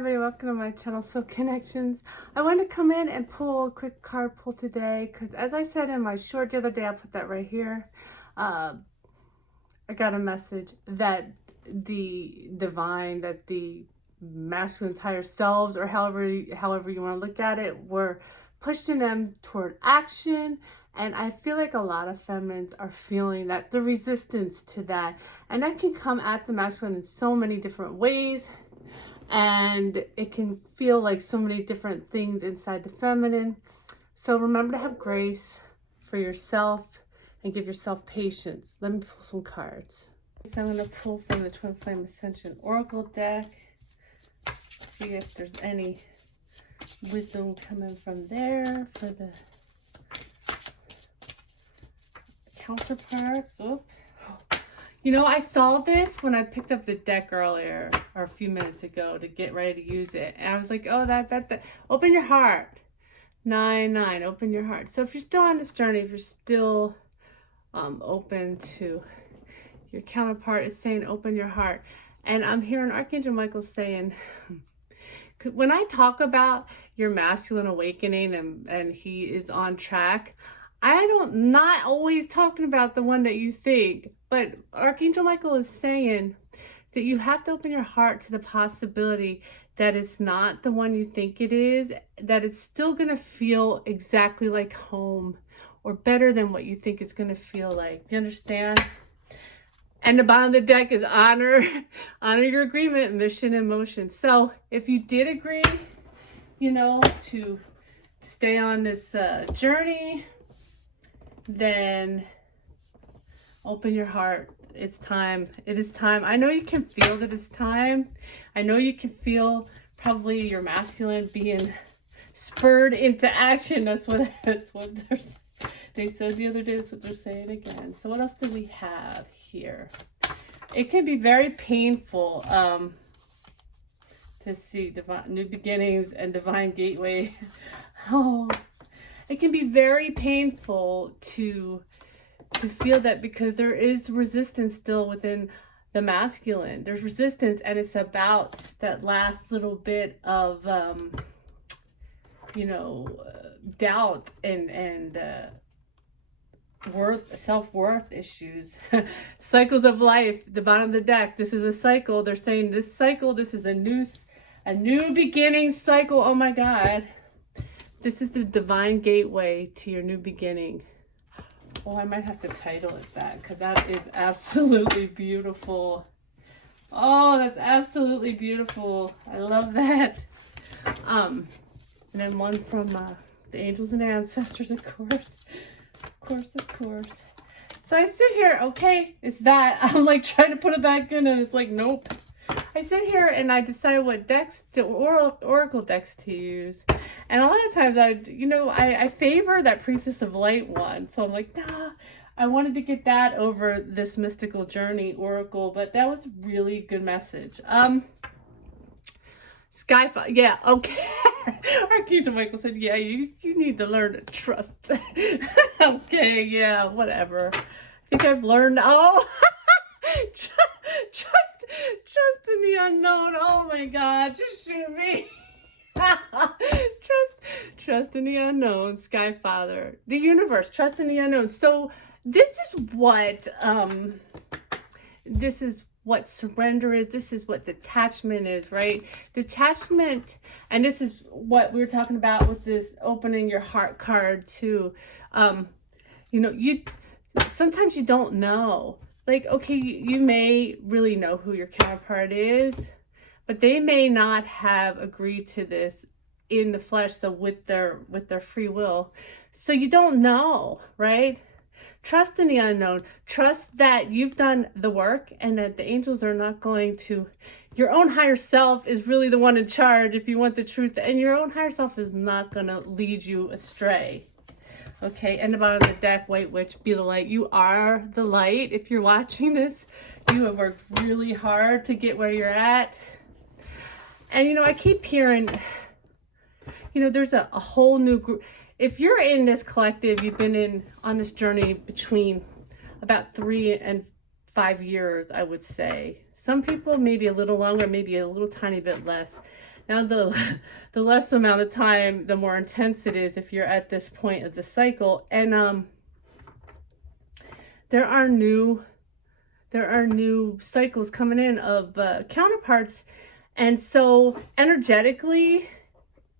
Everybody, welcome to my channel, Soul Connections. I wanted to come in and pull a quick card pull today because, as I said in my short the other day, I'll put that right here. I got a message that the divine, that the masculine's higher selves, or however you want to look at it, were pushing them toward action. And I feel like a lot of feminines are feeling that, the resistance to that, and that can come at the masculine in so many different ways. And it can feel like so many different things inside the feminine. So remember to have grace for yourself and give yourself patience. Let me pull some cards. So I'm going to pull from the Twin Flame Ascension Oracle deck. See if there's any wisdom coming from there for the counterparts. Oh. You know, I saw this when I picked up the deck earlier, or a few minutes ago, to get ready to use it. And I was like, oh, I bet that, open your heart. 9-9, open your heart. So if you're still on this journey, if you're still open to your counterpart, it's saying open your heart. And I'm hearing Archangel Michael saying, when I talk about your masculine awakening and he is on track, not always talking about the one that you think, but Archangel Michael is saying that you have to open your heart to the possibility that it's not the one you think it is, that it's still going to feel exactly like home or better than what you think it's going to feel like. You understand? And the bottom of the deck is honor your agreement, mission, and motion. So if you did agree, to stay on this journey, then open your heart. It's time. It is time. I know you can feel that it's time. I know you can feel probably your masculine being spurred into action. That's what they said the other day. That's what they're saying again. So what else do we have here? It can be very painful to see new beginnings and divine gateway. Oh, it can be very painful to feel that, because there is resistance still within the masculine. There's resistance, and it's about that last little bit of doubt and self-worth issues. Cycles of life, the bottom of the deck. This is a cycle. They're saying this cycle, this is a new beginning cycle. Oh my God. This is the divine gateway to your new beginning. Oh, I might have to title it that, because that is absolutely beautiful. Oh, that's absolutely beautiful. I love that. And then one from the angels and ancestors, of course. Of course. So I sit here, okay, it's that. I'm like trying to put it back in, and it's like, nope. I sit here and I decide what decks, oracle decks to use. And a lot of times I favor that Priestess of Light one. So I'm like, nah, I wanted to get that over this Mystical Journey Oracle, but that was really good message. Skyfire, yeah, okay. Archangel Michael said, yeah, you need to learn to trust. Okay, yeah, whatever. I think I've learned, trust in the unknown. Oh my God, just shoot me. Trust in the unknown. Sky Father, the universe, trust in the unknown. So this is what surrender is. This is what detachment is, right? Detachment, and this is what we were talking about with this opening your heart card too. Sometimes you don't know. Like, okay, you may really know who your counterpart is, but they may not have agreed to this in the flesh, so with their free will. So you don't know, right? Trust in the unknown. Trust that you've done the work, and that the angels are not going to, your own higher self is really the one in charge if you want the truth, and your own higher self is not going to lead you astray. Okay, and the bottom of the deck, White Witch, be the light. You are the light. If you're watching this, you have worked really hard to get where you're at. And, I keep hearing, there's a whole new group. If you're in this collective, you've been on this journey between about 3 and 5 years, I would say. Some people maybe a little longer, maybe a little tiny bit less. Now the less amount of time, the more intense it is if you're at this point of the cycle. And there are new cycles coming in of counterparts. And so energetically,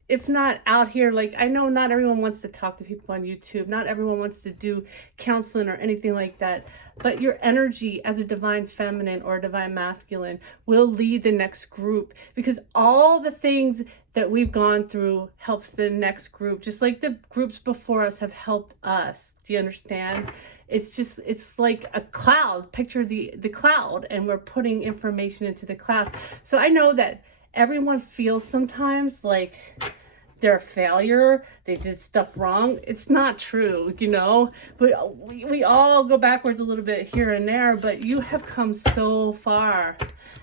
if not out here, like, I know not everyone wants to talk to people on YouTube. Not everyone wants to do counseling or anything like that. But your energy as a divine feminine or a divine masculine will lead the next group, because all the things that we've gone through helps the next group, just like the groups before us have helped us. Do you understand? It's like a cloud. Picture the cloud, and we're putting information into the cloud. So I know that everyone feels sometimes like they're a failure, they did stuff wrong. It's not true, you know. We all go backwards a little bit here and there, but you have come so far,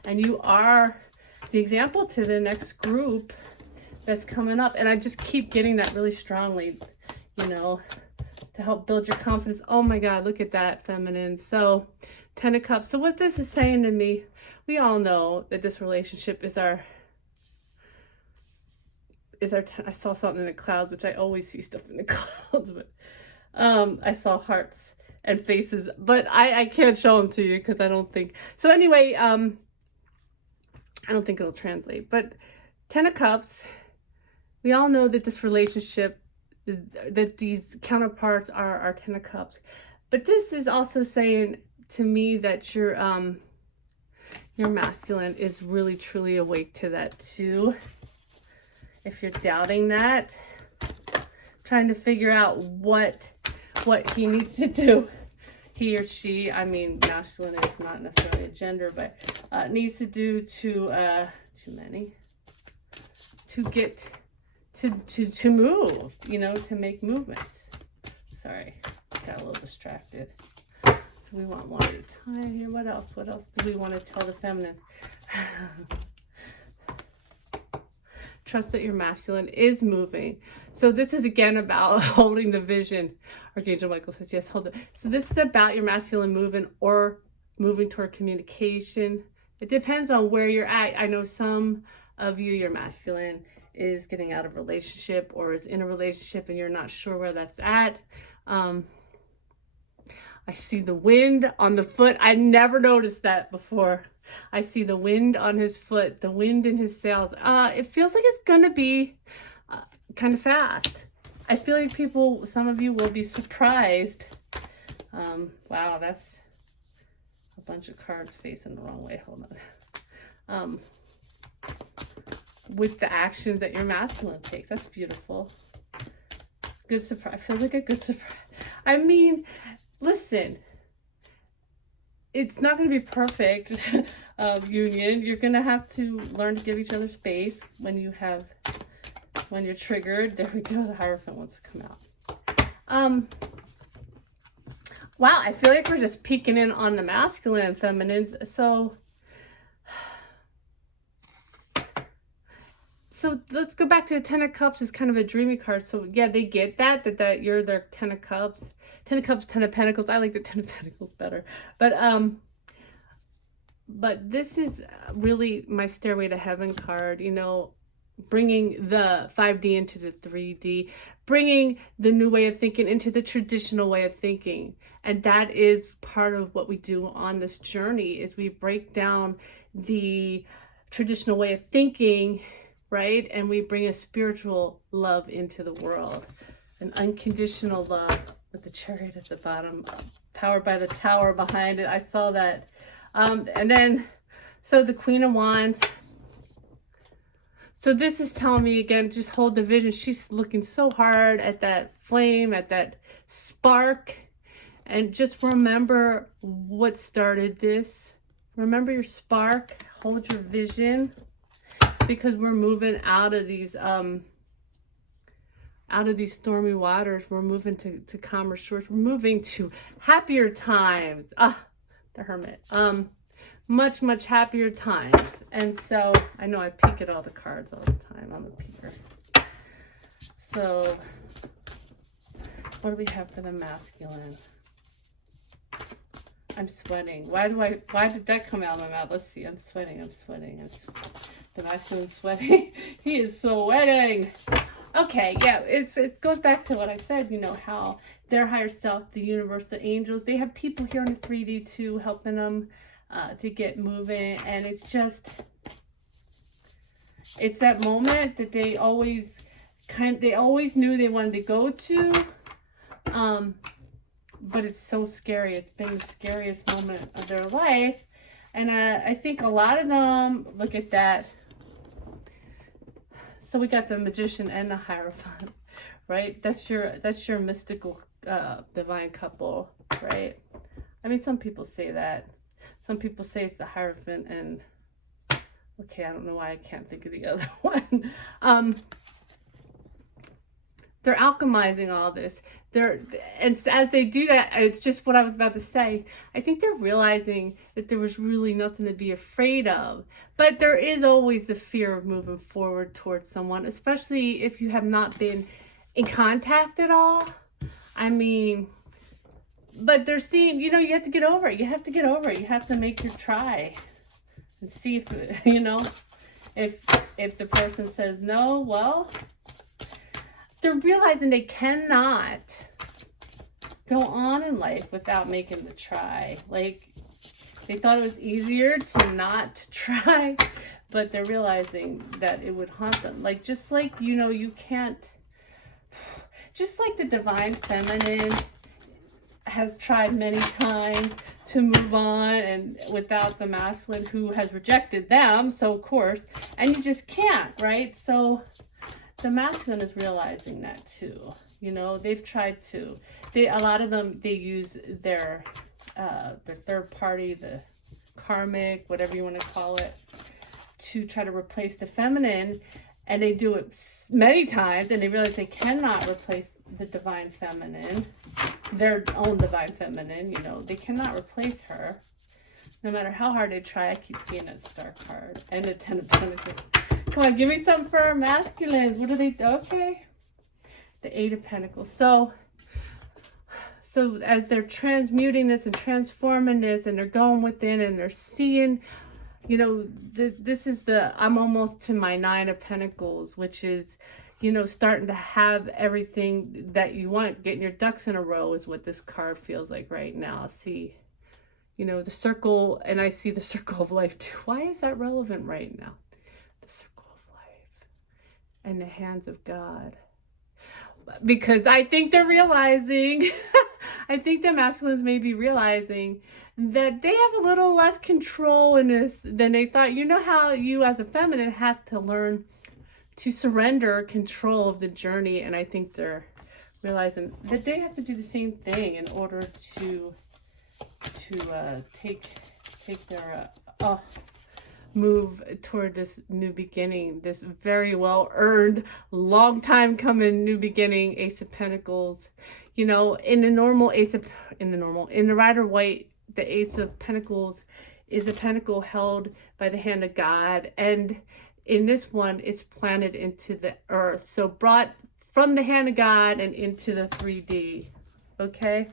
and you are the example to the next group that's coming up. And I just keep getting that really strongly, you know, to help build your confidence. Oh my God, look at that, feminine. So 10 of Cups. So what this is saying to me, we all know that this relationship is our I saw something in the clouds, which I always see stuff in the clouds, but I saw hearts and faces, but I can't show them to you because I don't think so. Anyway, I don't think it'll translate. But 10 of Cups, we all know that this relationship, that these counterparts are our 10 of Cups. But this is also saying to me that your masculine is really truly awake to that too. If you're doubting that, trying to figure out what he needs to do, he or she, I mean, masculine is not necessarily a gender, but needs to do to get to move, you know, to make movement. Sorry, got a little distracted. So we want one at a time here. What else do we want to tell the feminine? Trust that your masculine is moving. So this is again about holding the vision. Archangel Michael says, yes, hold it. So this is about your masculine moving or moving toward communication. It depends on where you're at. I know some of you, your masculine is getting out of a relationship or is in a relationship and you're not sure where that's at. I see the wind on the foot. I never noticed that before. I see the wind on his foot, the wind in his sails. It feels like it's gonna be kind of fast. I feel like some of you will be surprised. Wow, that's a bunch of cards facing the wrong way. Hold on. With the actions that your masculine takes. That's beautiful. Good surprise. I feel like a good surprise. I mean, listen. It's not going to be perfect union. You're going to have to learn to give each other space when you're triggered. There we go. The Hierophant wants to come out. Wow, I feel like we're just peeking in on the masculine and feminines. So let's go back to the 10 of Cups. It's kind of a dreamy card. So yeah, they get that you're their 10 of Cups. 10 of Cups, 10 of Pentacles. I like the 10 of Pentacles better. But this is really my Stairway to Heaven card, you know, bringing the 5D into the 3D, bringing the new way of thinking into the traditional way of thinking. And that is part of what we do on this journey, is we break down the traditional way of thinking, right? And we bring a spiritual love into the world, an unconditional love with the Chariot at the bottom, powered by the Tower behind it. I saw that. And then, so the Queen of Wands. So this is telling me, again, just hold the vision. She's looking so hard at that flame, at that spark. And just remember what started this. Remember your spark. Hold your vision. Because we're moving out of these stormy waters. We're moving to calmer shores. We're moving to happier times. The Hermit. Much, much happier times. And so, I know I peek at all the cards all the time. I'm a peeker. So, what do we have for the masculine? I'm sweating. Why did that come out of my mouth? Let's see. I'm sweating. The masculine's sweating. He is sweating. Okay, yeah, it goes back to what I said, you know, how their higher self, the universe, the angels, they have people here in the 3D too, helping them to get moving. And it's just, it's that moment that they always knew they wanted to go to. But it's so scary. It's been the scariest moment of their life. And I think a lot of them look at that. So we got the Magician and the Hierophant, right? That's your mystical divine couple, right? I mean, some people say that. Some people say it's the Hierophant and, okay, I don't know why I can't think of the other one. They're alchemizing all this. And as they do that, it's just what I was about to say. I think they're realizing that there was really nothing to be afraid of. But there is always the fear of moving forward towards someone, especially if you have not been in contact at all. I mean, but they're seeing, you know, you have to get over it. You have to get over it. You have to make your try and see if, you know, if the person says no, well, they're realizing they cannot go on in life without making the try. Like, they thought it was easier to not try, but they're realizing that it would haunt them. Like, just like, you know, you can't, just like the divine feminine has tried many times to move on and without the masculine who has rejected them, so of course, and you just can't, right? So the masculine is realizing that too. You know, they've tried to. A lot of them, they use their third party, the karmic, whatever you want to call it, to try to replace the feminine, and they do it many times, and they realize they cannot replace the divine feminine, their own divine feminine. You know, they cannot replace her, no matter how hard they try. I keep seeing that Star card and the Ten of Pentacles. Come on, give me something for our masculines. What do they do? Okay. The Eight of Pentacles. So as they're transmuting this and transforming this and they're going within and they're seeing, you know, this is I'm almost to my Nine of Pentacles, which is, you know, starting to have everything that you want. Getting your ducks in a row is what this card feels like right now. See, you know, the circle, and I see the circle of life too. Why is that relevant right now? The circle of life and the hands of God. Because I think they're realizing, I think the masculines may be realizing that they have a little less control in this than they thought. You know how you as a feminine have to learn to surrender control of the journey, and I think they're realizing that they have to do the same thing in order to take their move toward this new beginning, this very well earned, long time coming new beginning. Ace of Pentacles, you know, in the Rider White, the Ace of Pentacles is a pentacle held by the hand of God, and in this one it's planted into the earth, so brought from the hand of God and into the 3D. Okay,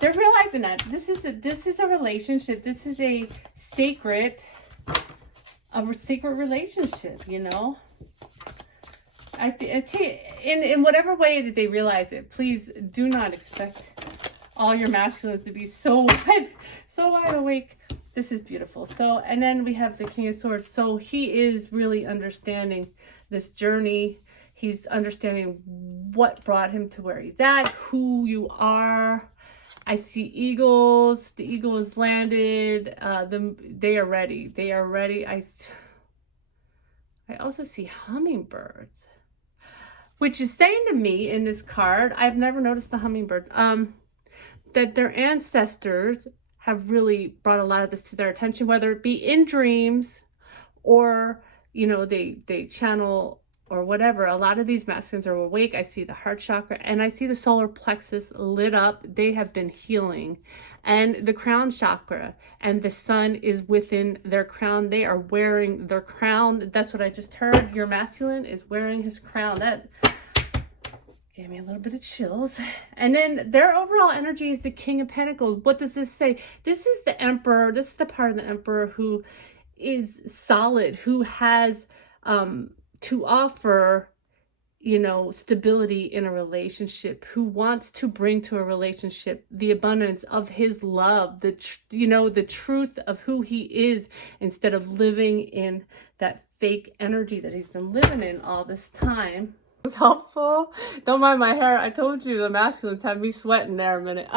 they're realizing that this is a relationship. This is a sacred relationship, you know. In whatever way that they realize it, please do not expect all your masculines to be so wide awake. This is beautiful. So, and then we have the King of Swords. So he is really understanding this journey. He's understanding what brought him to where he's at, who you are. I see eagles. The eagle has landed. They are ready. They are ready. I also see hummingbirds, which is saying to me in this card, I've never noticed the hummingbird, that their ancestors have really brought a lot of this to their attention, whether it be in dreams or, you know, they channel or whatever. A lot of these masculines are awake. I see the heart chakra and I see the solar plexus lit up. They have been healing. And the crown chakra, and the sun is within their crown. They are wearing their crown. That's what I just heard. Your masculine is wearing his crown. That gave me a little bit of chills. And then their overall energy is the King of Pentacles. What does this say? This is the Emperor. This is the part of the Emperor who is solid, who has to offer, you know, stability in a relationship, who wants to bring to a relationship the abundance of his love, you know, the truth of who he is, instead of living in that fake energy that he's been living in all this time. It was helpful. Don't mind my hair. I told you the masculines had me sweating there a minute.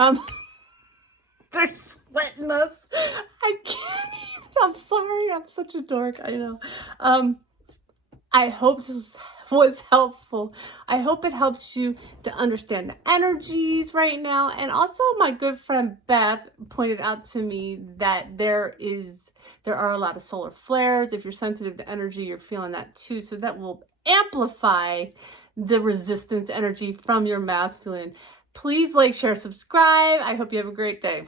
They're sweating us. I can't even. I'm sorry. I'm such a dork. I know. I hope this was helpful. I hope it helps you to understand the energies right now. And also, my good friend Beth pointed out to me that there are a lot of solar flares. If you're sensitive to energy, you're feeling that too. So that will amplify the resistance energy from your masculine. Please like, share, subscribe. I hope you have a great day.